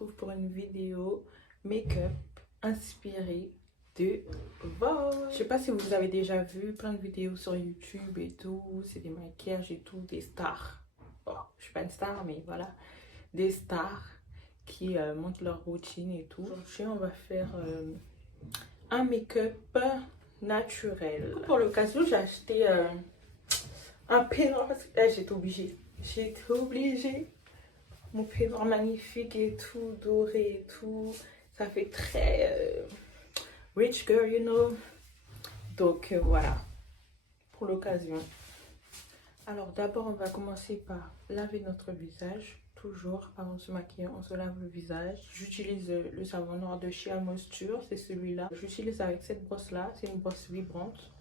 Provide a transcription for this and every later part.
retrouve pour une vidéo make-up inspirée de Vogue. Je sais pas si vous avez déjà vu plein de vidéos sur YouTube et tout, c'est des maquillages et tout, des stars. Bon, je suis pas une star, mais voilà, des stars qui montrent leur routine et tout. Aujourd'hui, on va faire un make-up naturel. Pour l'occasion, j'ai acheté un peignoir parce que j'étais obligée. J'étais obligée. Mon peignoir magnifique et tout, doré et tout. Ça fait très rich girl, you know. Donc voilà, pour l'occasion. Alors d'abord, on va commencer par laver notre visage. Toujours, avant de se maquiller, on se lave le visage. J'utilise le savon noir de chez Moisture, c'est celui-là. J'utilise avec cette brosse-là, c'est une brosse vibrante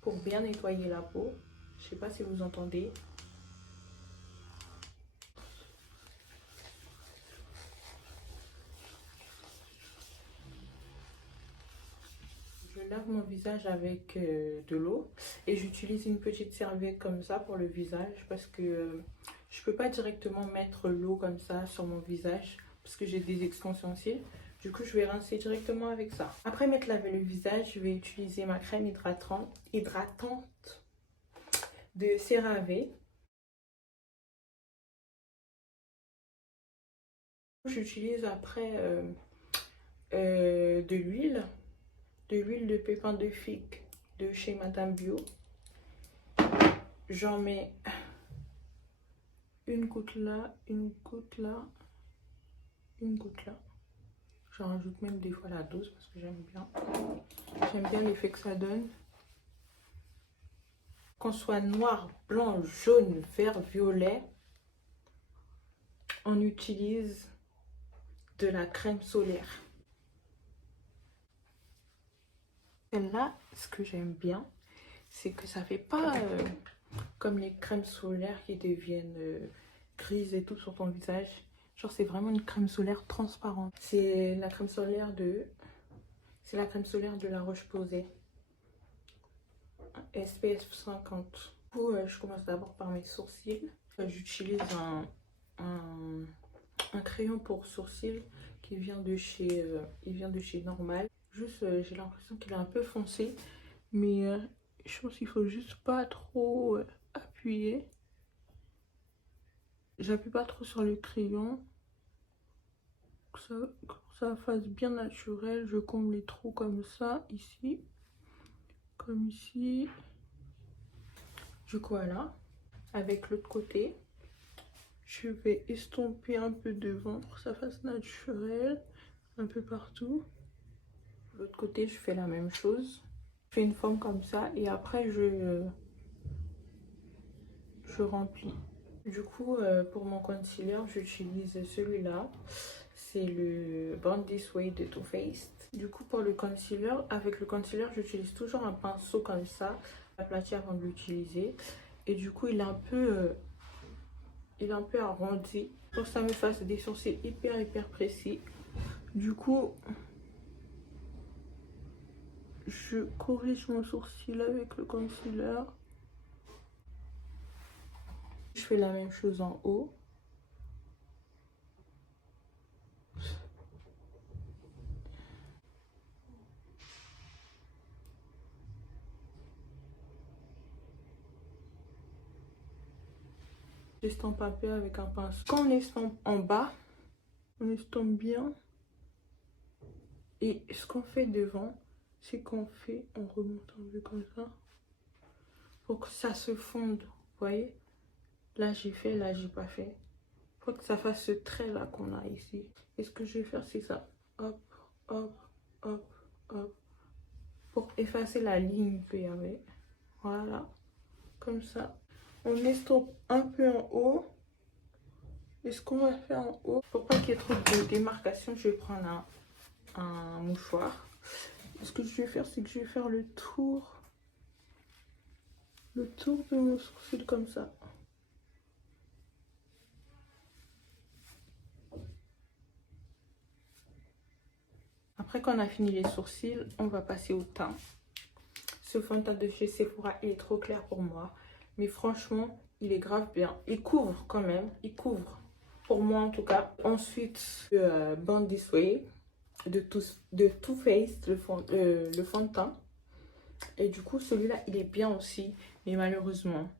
pour bien nettoyer la peau. Je sais pas si vous entendez. Je lave mon visage avec de l'eau et j'utilise une petite serviette comme ça pour le visage parce que je peux pas directement mettre l'eau comme ça sur mon visage parce que j'ai des extensions cils. Du coup, je vais rincer directement avec ça. Après m'être lavé le visage, je vais utiliser ma crème hydratante de CeraVe. J'utilise après de l'huile de pépins de figue de chez Madame Bio. J'en mets une goutte là, une goutte là, une goutte là. J'en rajoute même des fois la dose parce que j'aime bien l'effet que ça donne. Qu'on soit noir, blanc, jaune, vert, violet, on utilise de la crème solaire. Celle-là, ce que j'aime bien, c'est que ça fait pas comme les crèmes solaires qui deviennent grises et tout sur ton visage. Genre c'est vraiment une crème solaire transparente. C'est la crème solaire de La Roche-Posay. SPF 50. Du coup, je commence d'abord par mes sourcils. J'utilise un crayon pour sourcils qui vient de chez Normal. Juste, j'ai l'impression qu'il est un peu foncé, mais je pense qu'il faut juste pas trop appuyer. J'appuie pas trop sur le crayon. Que ça fasse bien naturel. Je comble les trous comme ça, ici. Comme ici. Du coup, voilà. Avec l'autre côté, je vais estomper un peu devant pour que ça fasse naturel. Un peu partout. De l'autre côté, je fais la même chose. Je fais une forme comme ça et après, je remplis. Du coup, pour mon concealer, j'utilise celui-là. C'est le Born This Way de Too Faced. Du coup, pour le concealer, avec le concealer, j'utilise toujours un pinceau comme ça, aplati avant de l'utiliser. Et du coup, il est un peu arrondi pour que ça me fasse des sourcils hyper précis. Du coup, je corrige mon sourcil avec le concealer. Je fais la même chose en haut. J'estompe un peu avec un pinceau. Quand on estompe en bas, on estompe bien. Et ce qu'on fait devant, c'est on remonte un peu comme ça. Pour que ça se fonde. Vous voyez? Là j'ai fait, là j'ai pas fait. Pour que ça fasse ce trait là qu'on a ici. Et ce que je vais faire, c'est ça. Hop, hop, hop, hop. Pour effacer la ligne qu'il y avait. Voilà. Comme ça. On estompe un peu en haut. Et ce qu'on va faire en haut, pour pas qu'il y ait trop de démarcation, je vais prendre un mouchoir. Ce que je vais faire, c'est que je vais faire le tour de mon sourcil comme ça. Après qu'on a fini les sourcils, on va passer au teint. Ce fond de teint de chez Sephora, il est trop clair pour moi. Mais franchement, il est grave bien. Il couvre quand même, il couvre. pour moi en tout cas. Ensuite, Born This Way de Too Faced, le fond de teint. Et du coup, celui-là, il est bien aussi. Mais malheureusement,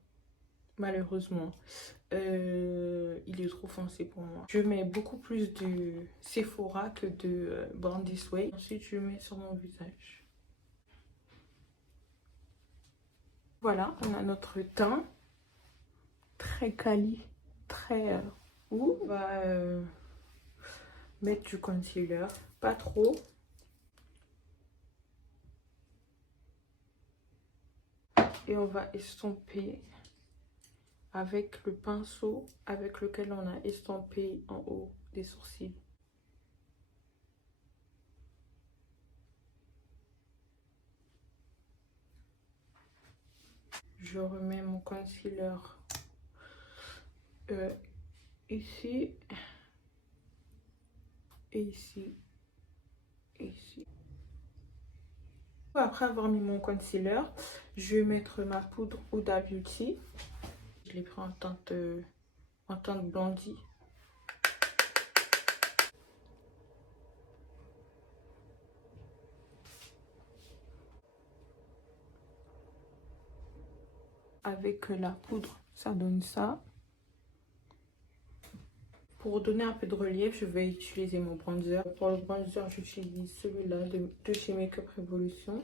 il est trop foncé pour moi. Je mets beaucoup plus de Sephora que de Born This Way. Ensuite, je mets sur mon visage. Voilà, on a notre teint. Très quali, très... On va mettre du concealer. Pas trop. Et on va estomper avec le pinceau avec lequel on a estampé en haut des sourcils. Je remets mon concealer ici et ici et ici. Après avoir mis mon concealer, je vais mettre ma poudre Huda Beauty. Je l'ai pris en teinte blondie. Avec la poudre, ça donne ça. Pour donner un peu de relief, je vais utiliser mon bronzer. Pour le bronzer, j'utilise celui-là de chez Make Up Revolution.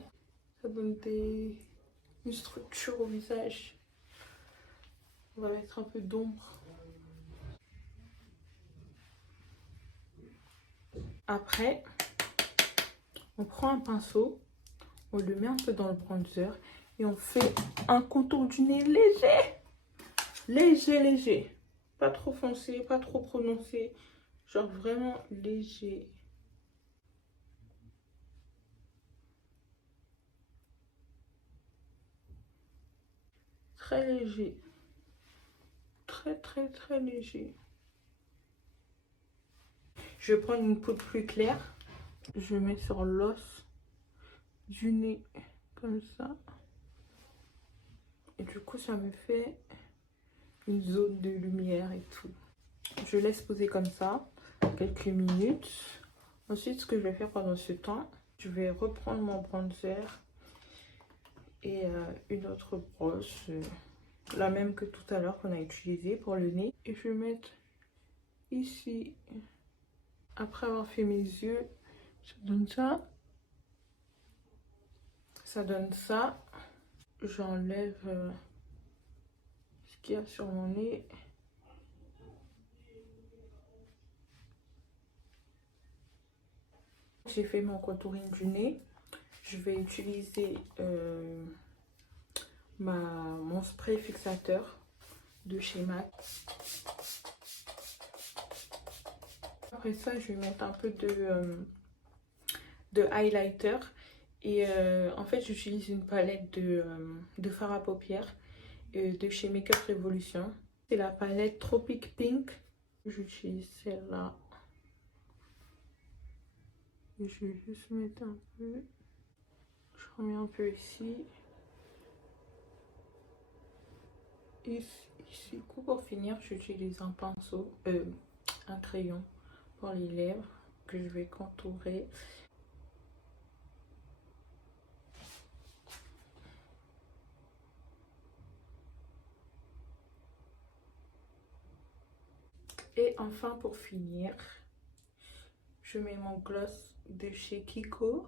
Ça donne une structure au visage. On va mettre un peu d'ombre. Après, on prend un pinceau, on le met un peu dans le bronzer et on fait un contour du nez léger. Léger. Pas trop foncé, pas trop prononcé. Genre vraiment léger. Très léger. Très léger. Je vais prendre une poudre plus claire. Je mets sur l'os du nez comme ça. Et du coup, ça me fait une zone de lumière et tout. Je laisse poser comme ça quelques minutes. Ensuite, ce que je vais faire pendant ce temps, je vais reprendre mon bronzer et une autre brosse, la même que tout à l'heure qu'on a utilisée pour le nez. Et je vais mettre ici. Après avoir fait mes yeux, ça donne ça. Ça donne ça. J'enlève ce qu'il y a sur mon nez. J'ai fait mon contouring du nez. Je vais utiliser mon spray fixateur de chez MAC. Après ça, je vais mettre un peu de highlighter. Et en fait, j'utilise une palette de fard à paupières de chez Make Up Revolution. C'est la palette Tropic Pink. J'utilise celle-là. Je vais juste mettre un peu. Je remets un peu ici. Ici. Pour finir, j'utilise un pinceau, un crayon pour les lèvres que je vais contourer. Et enfin, pour finir, je mets mon gloss de chez Kiko.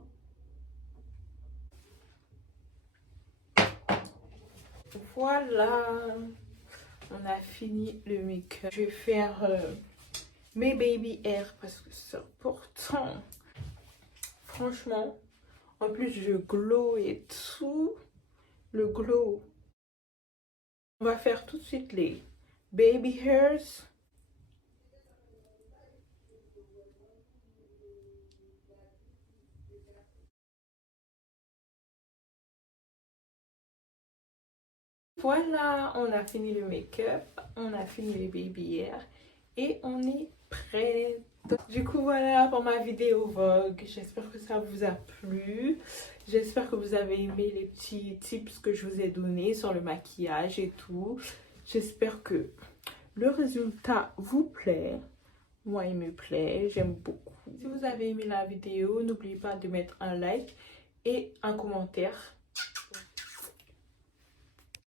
Voilà, on a fini le make-up. Je vais faire mes baby hair parce que c'est important. Franchement, en plus je glow et tout. Le glow. On va faire tout de suite les baby hairs. Voilà, on a fini le make-up, on a fini les baby hair et on est prête. Du coup, voilà pour ma vidéo Vogue. J'espère que ça vous a plu. J'espère que vous avez aimé les petits tips que je vous ai donnés sur le maquillage et tout. J'espère que le résultat vous plaît. Moi, il me plaît, j'aime beaucoup. Si vous avez aimé la vidéo, n'oubliez pas de mettre un like et un commentaire.